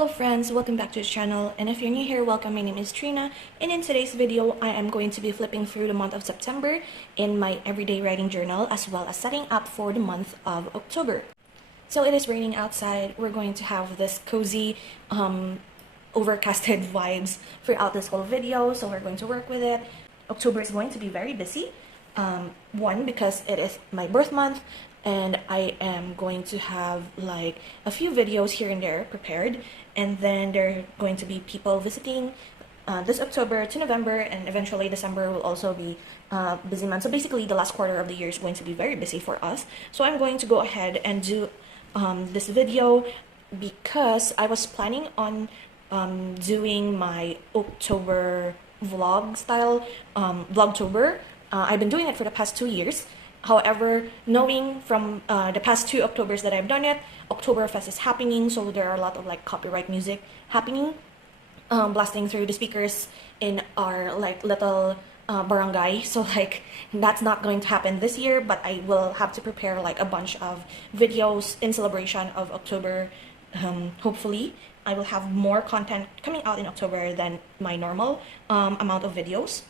Hello friends, welcome back to the channel, and if you're new here, welcome. My name is Trina, and in today's video I am going to be flipping through the month of September in my everyday writing journal, as well as setting up for the month of October. So it is raining outside. We're going to have this cozy overcasted vibes throughout this whole video, so we're going to work with it. October is going to be very busy. One, because it is my birth month, and I am going to have like a few videos here and there prepared, and then there are going to be people visiting this October to November, and eventually December will also be a busy month. So basically the last quarter of the year is going to be very busy for us. So I'm going to go ahead and do this video because I was planning on doing my October vlog style vlogtober. I've been doing it for the past 2 years. However, knowing from the past 2 Octobers that I've done it, Oktoberfest is happening, so there are a lot of like copyright music happening, blasting through the speakers in our like little barangay. So like that's not going to happen this year, but I will have to prepare like a bunch of videos in celebration of October. Hopefully, I will have more content coming out in October than my normal amount of videos.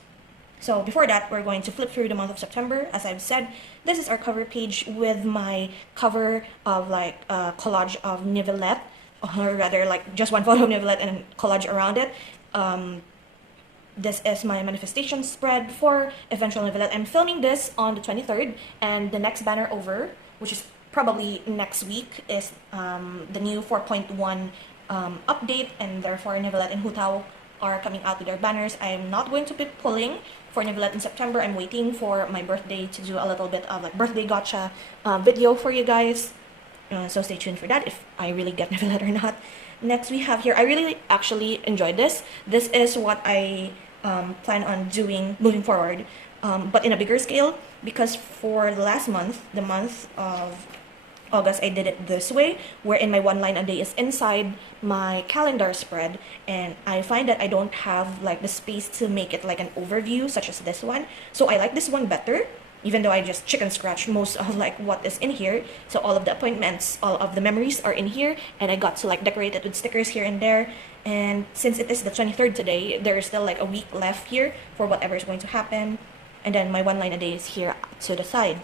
So before that, we're going to flip through the month of September. As I've said, this is our cover page with my cover of like a collage of novelette, or rather like just one photo of novelette and collage around it. This is my manifestation spread for eventual novelette. I'm filming this on the 23rd, and the next banner over, which is probably next week, is the new 4.1 update, and therefore novelette and Hutao are coming out with their banners. I'm not going to be pulling for novelette in September. I'm waiting for my birthday to do a little bit of like birthday gotcha video for you guys. So stay tuned for that if I really get novelette or not. Next we have here, I really actually enjoyed this. This is what I plan on doing moving forward, but in a bigger scale, because for the last month, the month of August, I did it this way, wherein my one line a day is inside my calendar spread, and I find that I don't have like the space to make it like an overview such as this one. So I like this one better, even though I just chicken scratch most of like what is in here. So all of the appointments, all of the memories are in here, and I got to like decorate it with stickers here and there. And since it is the 23rd today, there is still like a week left here for whatever is going to happen. And then my one line a day is here to the side.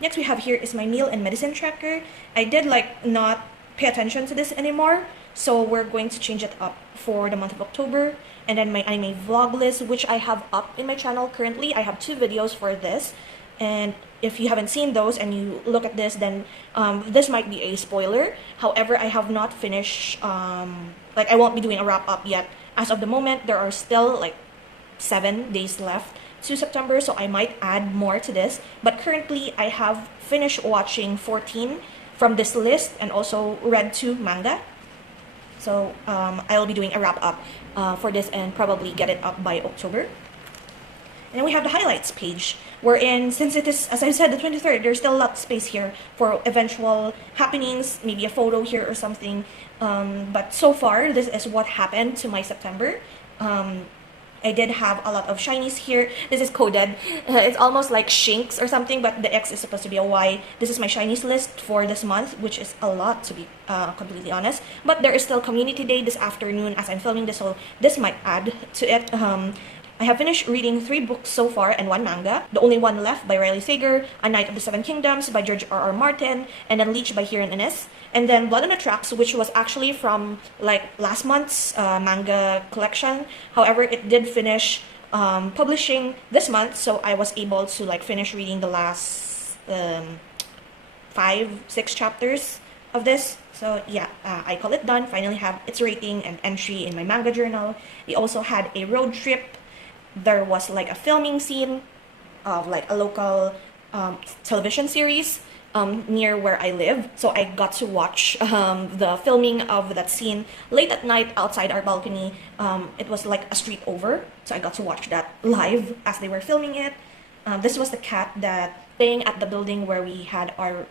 Next we have here is my meal and medicine tracker. I did like not pay attention to this anymore, so we're going to change it up for the month of October. And then my anime vlog list, which I have up in my channel currently. I have 2 videos for this, and if you haven't seen those and you look at this, then this might be a spoiler. However, I have not finished, like I won't be doing a wrap up yet. As of the moment, there are still like 7 days left to September, so I might add more to this, but currently I have finished watching 14 from this list and also read 2 manga. So I'll be doing a wrap up for this and probably get it up by October. And then we have the highlights page, wherein since it is, as I said, the 23rd, there's still a lot of space here for eventual happenings, maybe a photo here or something. But so far, this is what happened to my September. I did have a lot of shinies here. This is coded. It's almost like shinks or something, but the X is supposed to be a Y. This is my shinies list for this month, which is a lot, to be completely honest. But there is still Community Day this afternoon as I'm filming this, so this might add to it. I have finished reading 3 books so far and 1 manga. The only one left by Riley Sager, A Knight of the Seven Kingdoms by George R.R. Martin, and then Leech by Hiran Ines. And then Blood on the Tracks, which was actually from like last month's manga collection. However, it did finish publishing this month, so I was able to like finish reading the last 5-6 chapters of this. So yeah, I call it done. Finally have its rating and entry in my manga journal. We also had a road trip. There was like a filming scene of like a local television series near where I live, so I got to watch the filming of that scene late at night outside our balcony. It was like a street over, so I got to watch that live as they were filming it. This was the cat that staying at the building where we had our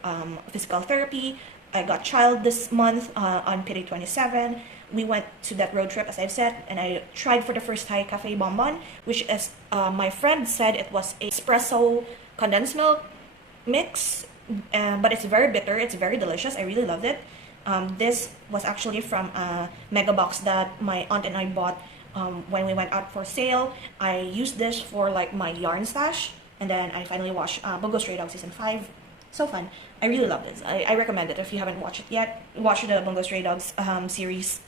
physical therapy. I got child this month on period 27. We went to that road trip, as I've said, and I tried for the first Thai cafe bonbon, which is, my friend said it was a espresso condensed milk mix, but it's very bitter. It's very delicious. I really loved it. This was actually from a mega box that my aunt and I bought when we went out for sale. I used this for like my yarn stash, and then I finally watched Bungo Stray Dogs Season 5. So fun. I really love this. I recommend it if you haven't watched it yet. Watch the Bungo Stray Dogs series.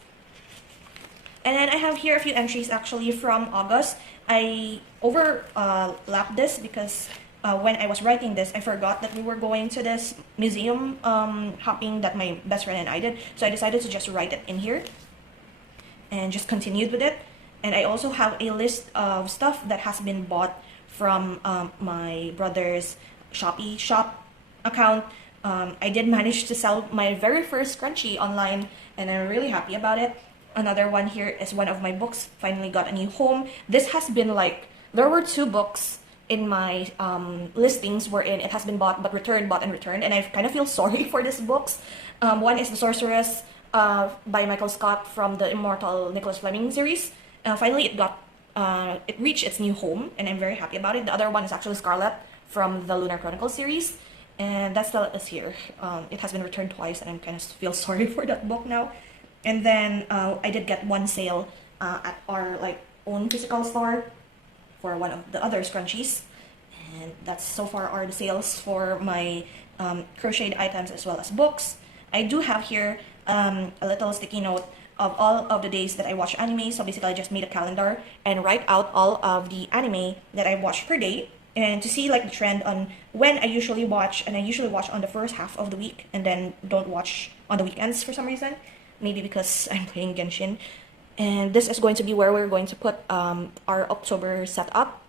And then I have here a few entries actually from August. I overlapped this because when I was writing this, I forgot that we were going to this museum hopping that my best friend and I did. So I decided to just write it in here and just continued with it. And I also have a list of stuff that has been bought from my brother's Shopee shop account. I did manage to sell my very first scrunchie online, and I'm really happy about it. Another one here is one of my books finally got a new home. This has been like, there were 2 books in my listings wherein it has been bought but returned, bought and returned, and I kind of feel sorry for these books. One is The Sorceress by Michael Scott from the Immortal Nicholas Fleming series. Finally it reached its new home, and I'm very happy about it. The other one is actually Scarlet from the Lunar Chronicles series, and that still is here. It has been returned twice, and I kind of feel sorry for that book now. And then I did get one sale at our like own physical store for one of the other scrunchies, and that's so far are the sales for my crocheted items as well as books. I do have here a little sticky note of all of the days that I watch anime. So basically I just made a calendar and write out all of the anime that I watch per day, and to see like the trend on when I usually watch. And I usually watch on the first half of the week and then don't watch on the weekends for some reason. Maybe because I'm playing Genshin. And this is going to be where we're going to put our October setup.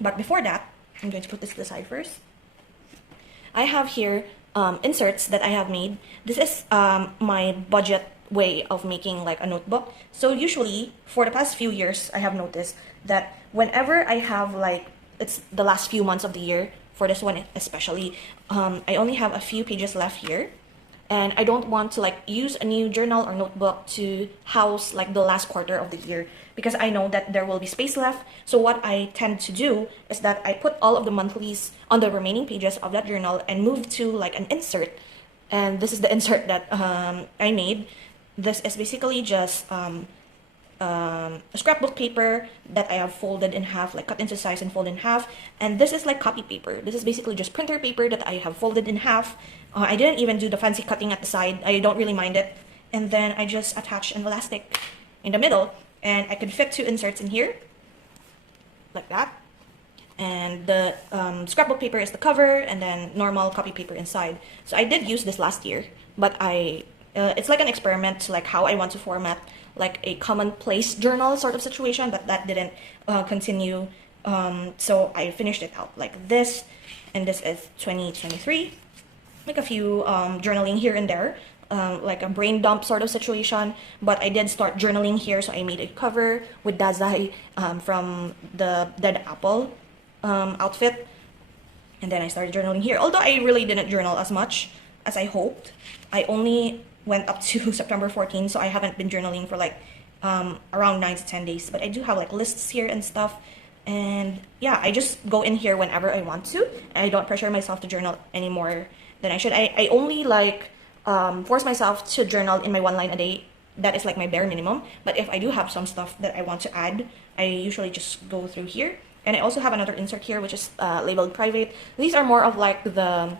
But before that, I'm going to put this to the side first. I have here inserts that I have made. This is my budget way of making like a notebook. So usually, for the past few years, I have noticed that whenever I have like, it's the last few months of the year, for this one especially, I only have a few pages left here. And I don't want to like use a new journal or notebook to house like the last quarter of the year, because I know that there will be space left. So what I tend to do is that I put all of the monthlies on the remaining pages of that journal and move to like an insert. And this is the insert that I made. This is basically just a scrapbook paper that I have folded in half, like cut into size and fold in half. And this is like copy paper. This is basically just printer paper that I have folded in half. I didn't even do the fancy cutting at the side. I don't really mind it. And then I just attach an elastic in the middle, and I could fit 2 inserts in here, like that. And the scrapbook paper is the cover, and then normal copy paper inside. So I did use this last year, but it's like an experiment to like how I want to format like a commonplace journal sort of situation, but that didn't continue. So I finished it out like this, and this is 2023. Like a few journaling here and there, like a brain dump sort of situation. But I did start journaling here, so I made a cover with Dazai from the Dead Apple outfit. And then I started journaling here. Although I really didn't journal as much as I hoped. I only went up to September 14, so I haven't been journaling for like around 9 to 10 days. But I do have like lists here and stuff. And yeah, I just go in here whenever I want to. I don't pressure myself to journal anymore than I should. I only like force myself to journal in my 1 line a day. That is like my bare minimum. But if I do have some stuff that I want to add, I usually just go through here. And I also have another insert here, which is labeled private. These are more of like the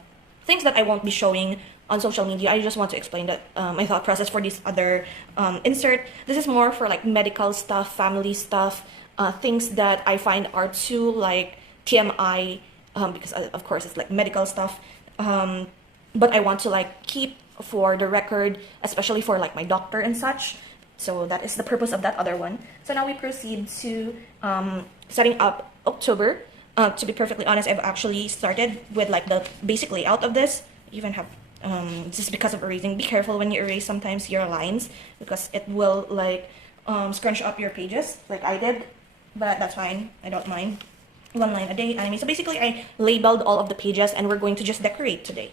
things that I won't be showing on social media. I just want to explain that my thought process for this other insert. This is more for like medical stuff, family stuff, things that I find are too like TMI, because of course it's like medical stuff. But I want to like keep for the record, especially for like my doctor and such. So that is the purpose of that other one. So now we proceed to setting up October. To be perfectly honest, I've actually started with like the basic layout of this. I even have just because of erasing. Be careful when you erase sometimes your lines, because it will like scrunch up your pages like I did, but that's fine. I don't mind. 1 line a day anime. So basically I labeled all of the pages, and we're going to just decorate today.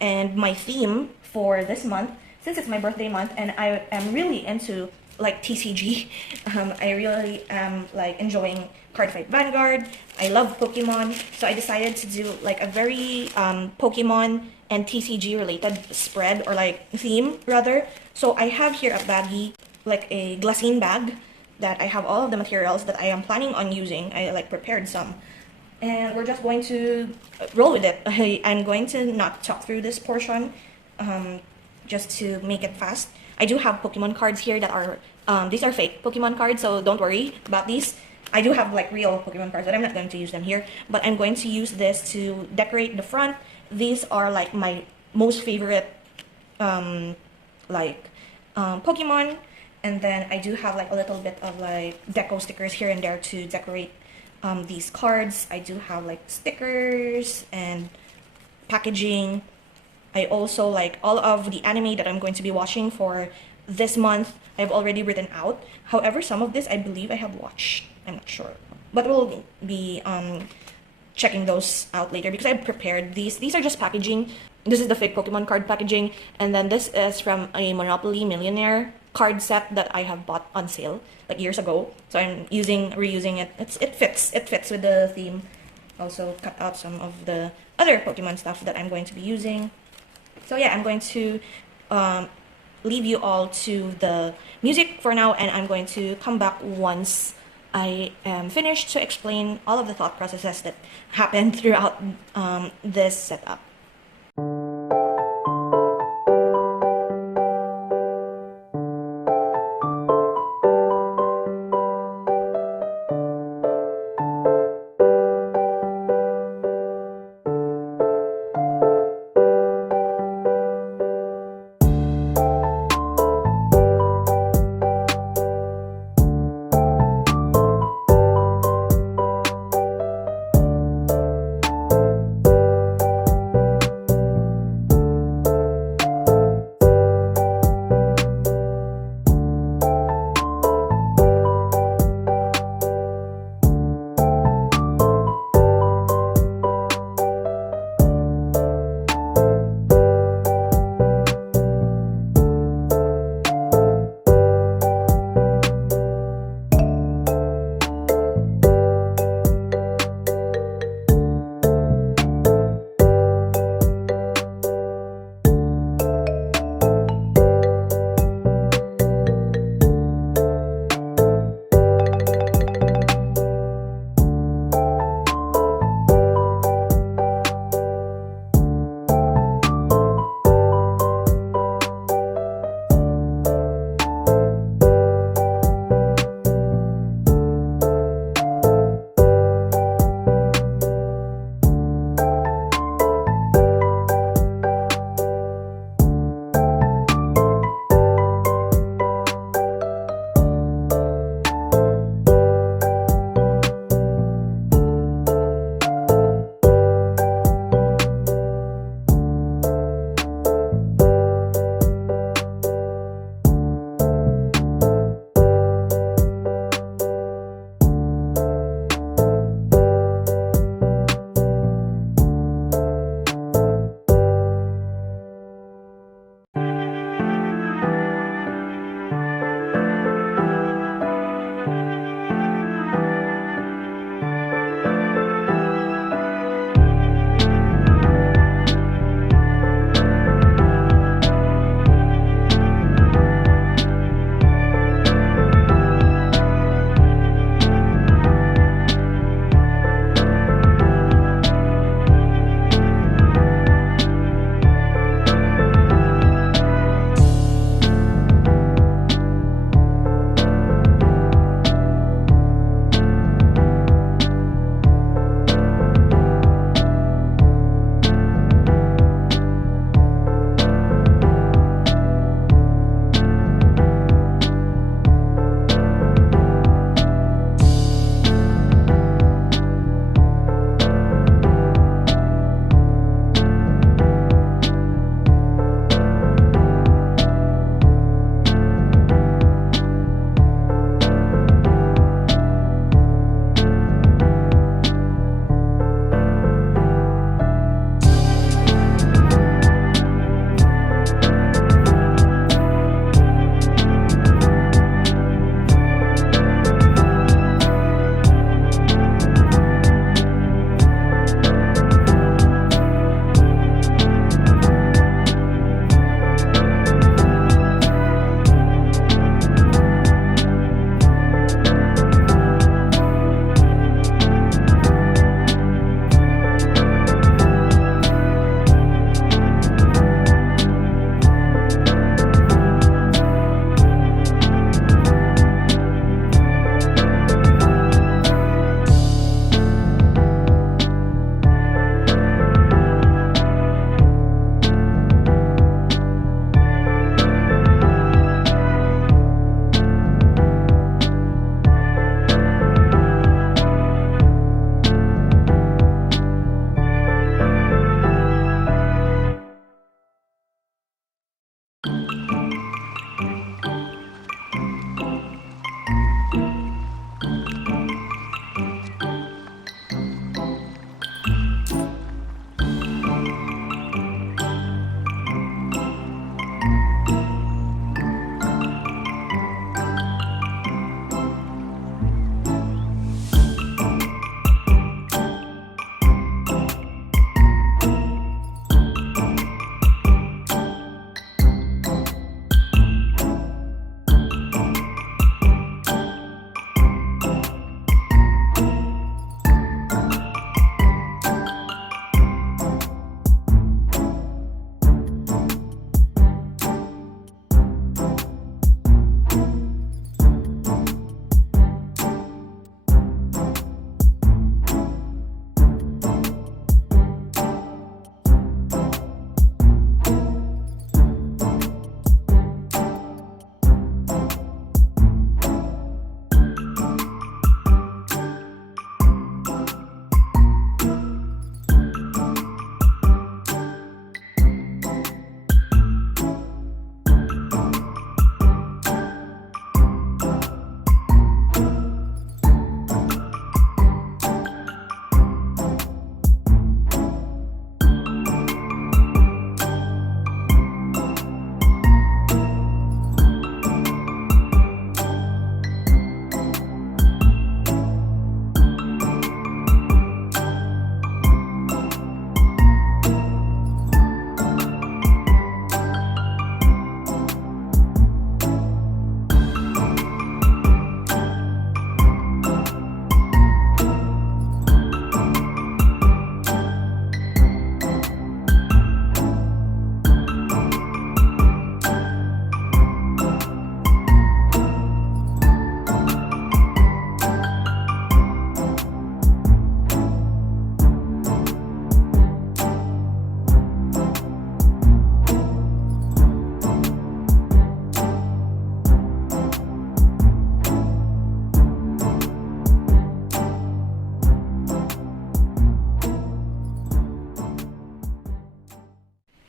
And my theme for this month, since it's my birthday month and I am really into like TCG, I really am like enjoying Cardfight Vanguard. I love Pokemon, so I decided to do like a very Pokemon and TCG related spread, or like theme rather. So I have here a baggie, like a glassine bag, that I have all of the materials that I am planning on using. I like prepared some, and we're just going to roll with it. I'm going to not talk through this portion, just to make it fast. I do have Pokemon cards here that are, these are fake Pokemon cards, so don't worry about these. I do have like real Pokemon cards, but I'm not going to use them here. But I'm going to use this to decorate the front. These are like my most favorite Pokemon. And then I do have like a little bit of like deco stickers here and there to decorate these cards. I do have like stickers and packaging. I also like all of the anime that I'm going to be watching for this month. I've already written out. However, some of this I believe I have watched. I'm not sure, but we'll be checking those out later because I prepared these. These are just packaging. This is the fake Pokemon card packaging, and then this is from a Monopoly Millionaire card set that I have bought on sale like years ago. So I'm reusing it. It fits with the theme. Also cut out some of the other Pokemon stuff that I'm going to be using. So yeah, I'm going to leave you all to the music for now, and I'm going to come back once I am finished to explain all of the thought processes that happened throughout this setup.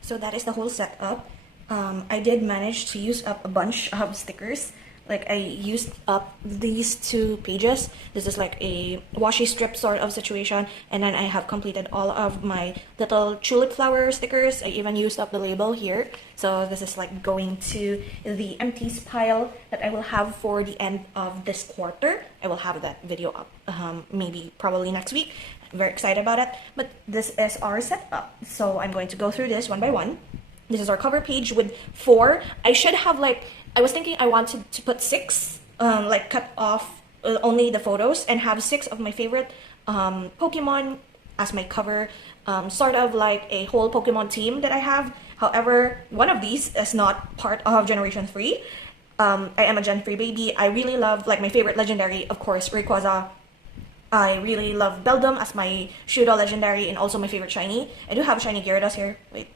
So that is the whole setup. I did manage to use up a bunch of stickers. Like, I used up these 2 pages. This is like a washi strip sort of situation, and then I have completed all of my little tulip flower stickers. I even used up the label here. So this is like going to the empties pile that I will have for the end of this quarter. I will have that video up maybe probably next week. I'm very excited about it. But this is our setup. So I'm going to go through this one by one. This is our cover page with 4. I should have I was thinking I wanted to put 6, like cut off only the photos and have 6 of my favorite Pokemon as my cover, sort of like a whole Pokemon team that I have. However, one of these is not part of Generation 3. I am a Gen 3 baby. I really love, like, my favorite legendary, of course, Rayquaza. I really love Beldum as my Shudo legendary and also my favorite shiny. I do have shiny Gyarados here. Wait.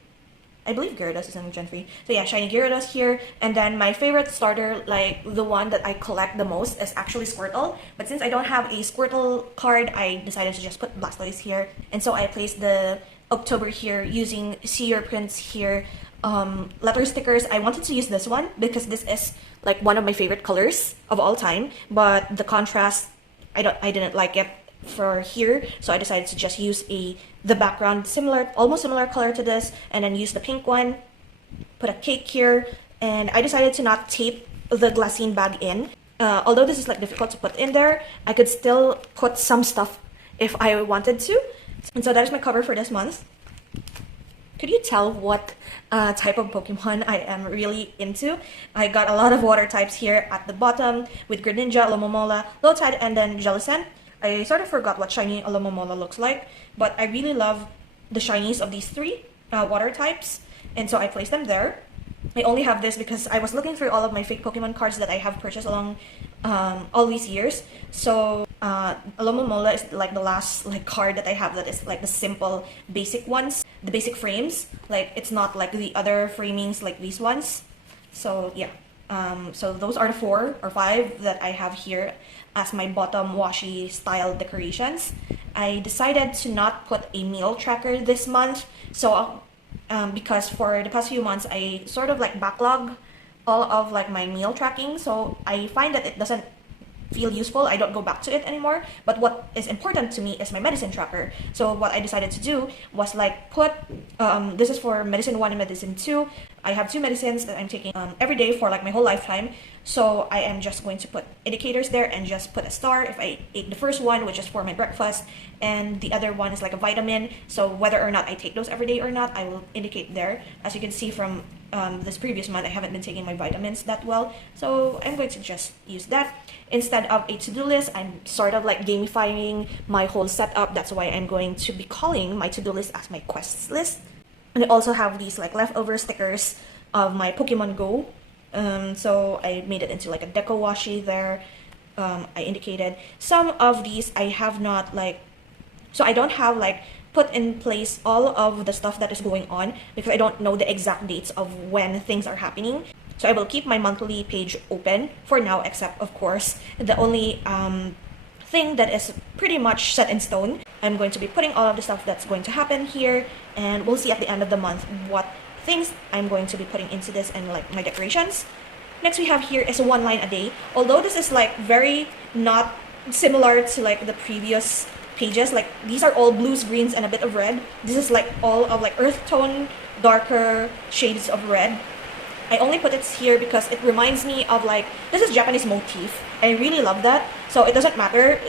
I believe Gyarados is in Gen 3. So yeah, shiny Gyarados here. And then my favorite starter, like the one that I collect the most, is actually Squirtle. But since I don't have a Squirtle card, I decided to just put Blastoise here. And so I placed the October here using See Your Prince here letter stickers. I wanted to use this one because this is like one of my favorite colors of all time. But the contrast, I didn't like it for here, so I decided to just use the background almost similar color to this, and then use the pink one, put a cake here, and I decided to not tape the glassine bag in. Although this is like difficult to put in there, I could still put some stuff if I wanted to. And so that is my cover for this month. Could you tell what type of Pokemon I am really into? I got a lot of water types here at the bottom with Greninja, Alomomola, Lotad, and then Jellicent. I sort of forgot what shiny Alomomola looks like, but I really love the shinies of these 3 water types, and so I placed them there. I only have this because I was looking through all of my fake Pokemon cards that I have purchased along all these years. So Alomomola is like the last card that I have that is like the simple basic ones, the basic frames. Like, it's not like the other framings like these ones. So yeah, so those are the 4 or 5 that I have here as my bottom washi style decorations. I decided to not put a meal tracker this month, so because for the past few months I sort of like backlog all of like my meal tracking, so I find that it doesn't feel useful. I don't go back to it anymore. But what is important to me is my medicine tracker. So what I decided to do was like put this is for medicine 1 and medicine 2. I have 2 medicines that I'm taking every day for like my whole lifetime. So I am just going to put indicators there and just put a star if I ate the first one, which is for my breakfast, and the other one is like a vitamin. So whether or not I take those every day or not, I will indicate there. As you can see from this previous month, I haven't been taking my vitamins that well, so I'm going to just use that. Instead of a to-do list, I'm sort of like gamifying my whole setup. That's why I'm going to be calling my to-do list as my quests list. And I also have these like leftover stickers of my Pokemon Go. So I made it into like a deco washi there. I indicated some of these I have not so I don't have put in place all of the stuff that is going on because I don't know the exact dates of when things are happening. So I will keep my monthly page open for now, except of course the only thing that is pretty much set in stone. I'm going to be putting all of the stuff that's going to happen here, and we'll see at the end of the month what things I'm going to be putting into this and like my decorations. Next we have here is 1 line a day. Although this is like very not similar to like the previous pages, like these are all blues, greens, and a bit of red. This is like all of like earth tone, darker shades of red. I only put it here because it reminds me of like, this is Japanese motif. I really love that. So it doesn't matter.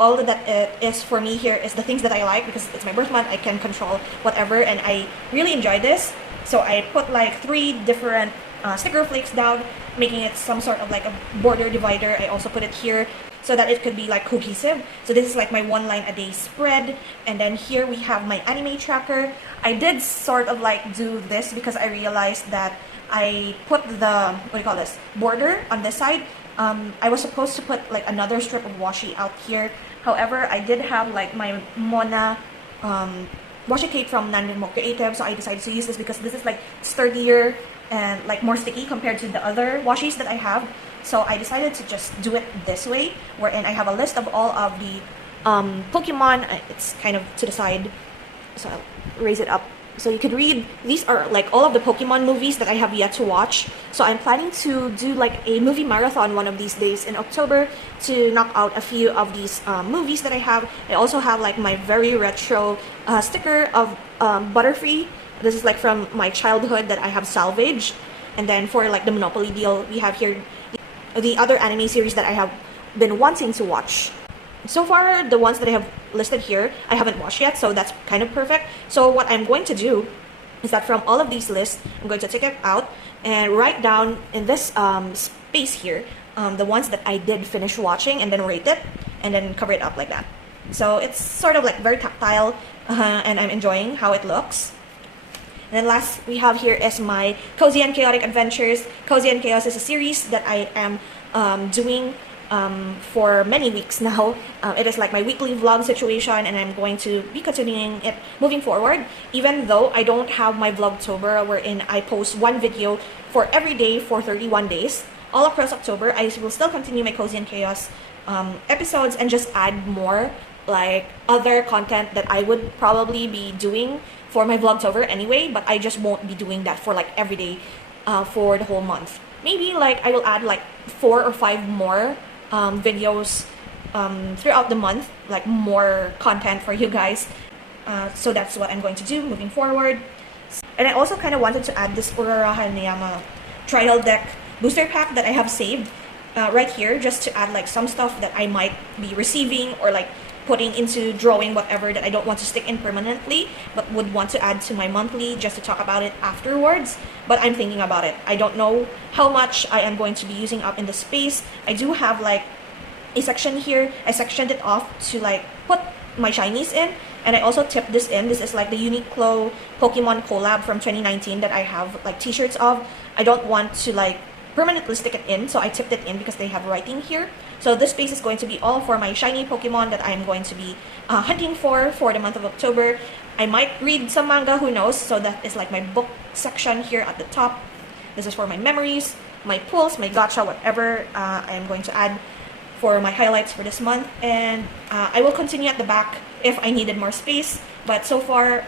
All that it is for me here is the things that I like because it's my birth month. I can control whatever, and I really enjoy this. So I put like 3 different sticker flakes down, making it some sort of like a border divider. I also put it here so that it could be like cohesive. So this is like my 1 line a day spread. And then here we have my anime tracker. I did sort of like do this because I realized that I put the, what do you call this, border on this side. I was supposed to put like another strip of washi out here. However, I did have like my Mona washi tape from Nandan Creative, so I decided to use this because this is like sturdier and like more sticky compared to the other washis that I have. So I decided to just do it this way, wherein I have a list of all of the Pokemon. It's kind of to the side, so I'll raise it up So you could read, these are like all of the Pokemon movies that I have yet to watch. So I'm planning to do like a movie marathon one of these days in October to knock out a few of these movies that I have. I also have like my very retro sticker of Butterfree. This is like from my childhood that I have salvaged. And then for like the Monopoly deal, we have here the other anime series that I have been wanting to watch. So far, the ones that I have listed here, I haven't watched yet, so that's kind of perfect. So what I'm going to do is that from all of these lists, I'm going to take it out and write down in this space here the ones that I did finish watching and then rate it and then cover it up like that. So it's sort of like very tactile and I'm enjoying how it looks. And then last we have here is my Cozy and Chaotic Adventures. Cozy and Chaos is a series that I am doing for many weeks now. It is like my weekly vlog situation and I'm going to be continuing it moving forward, even though I don't have my Vlogtober wherein I post one video for every day for 31 days. All across October, I will still continue my Cozy and Chaos episodes and just add more like other content that I would probably be doing for my Vlogtober anyway, but I just won't be doing that for like every day for the whole month. Maybe like I will add like 4 or 5 more videos throughout the month, like more content for you guys. So that's what I'm going to do moving forward. And I also kind of wanted to add this Aurora Hanayama Tridal Deck booster pack that I have saved right here, just to add like some stuff that I might be receiving or like putting into drawing, whatever that I don't want to stick in permanently but would want to add to my monthly just to talk about it afterwards. But I'm thinking about it. I don't know how much I am going to be using up in the space. I do have like a section here. I sectioned it off to like put my shinies in, and I also tipped this in. This is like the Uniqlo Pokemon collab from 2019 that I have like t-shirts of. I don't want to like permanently stick it in, so I tipped it in because they have writing here. So this space is going to be all for my shiny Pokemon that I'm going to be hunting for the month of October. I might read some manga, who knows. So that is like my book section here at the top. This is for my memories, my pulls, my gacha, whatever I am going to add for my highlights for this month. And I will continue at the back if I needed more space. But so far,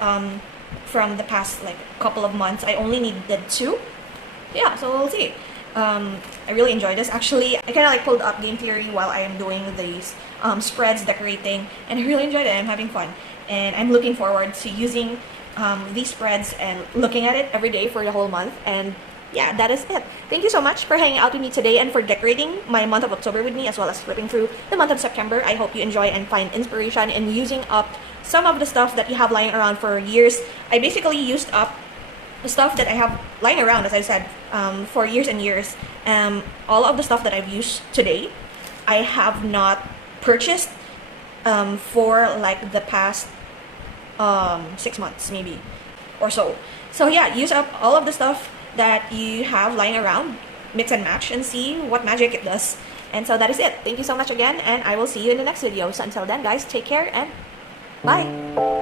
from the past like couple of months, I only needed 2. Yeah, so we'll see. I really enjoy this. Actually, I kind of like pulled up game theory while I am doing these spreads, decorating, and I really enjoyed it. I'm having fun, and I'm looking forward to using these spreads and looking at it every day for the whole month. And yeah, that is it. Thank you so much for hanging out with me today and for decorating my month of October with me, as well as flipping through the month of September. I hope you enjoy and find inspiration in using up some of the stuff that you have lying around for years. I basically used up the stuff that I have lying around, as I said, for years and years. All of the stuff that I've used today, I have not purchased for like the past 6 months maybe or so. So yeah, use up all of the stuff that you have lying around, mix and match, and see what magic it does. And so that is it. Thank you so much again, and I will see you in the next video. So until then, guys, take care and bye.